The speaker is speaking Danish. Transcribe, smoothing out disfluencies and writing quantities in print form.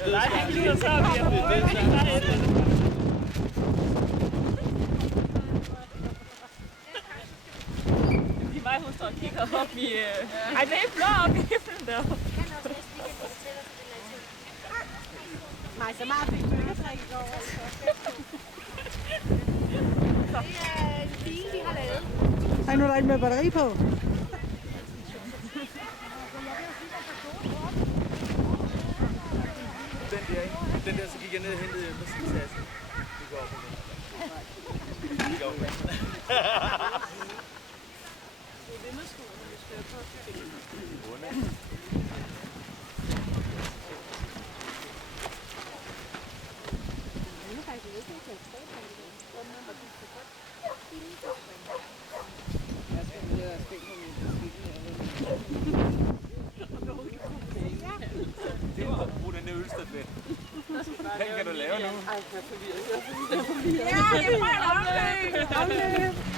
Nej, han gider så vi er mig, hun står og kigger op i... Ej, det er blå op i himlen der. Nej, så meget fik møngetræk i går. Det er en bil, de har lavet. Ej, nu er der ikke med batteri på. Den der, så gik jeg ned og hentede en præcis taske. Det går op med den. Det går op med den. Det er vinderskoene, vi skal på. Det var at bruge den der ølstafet. Den kan du lave nu. Ej, jeg er forvirret. Ja, jeg prøver at omløbe.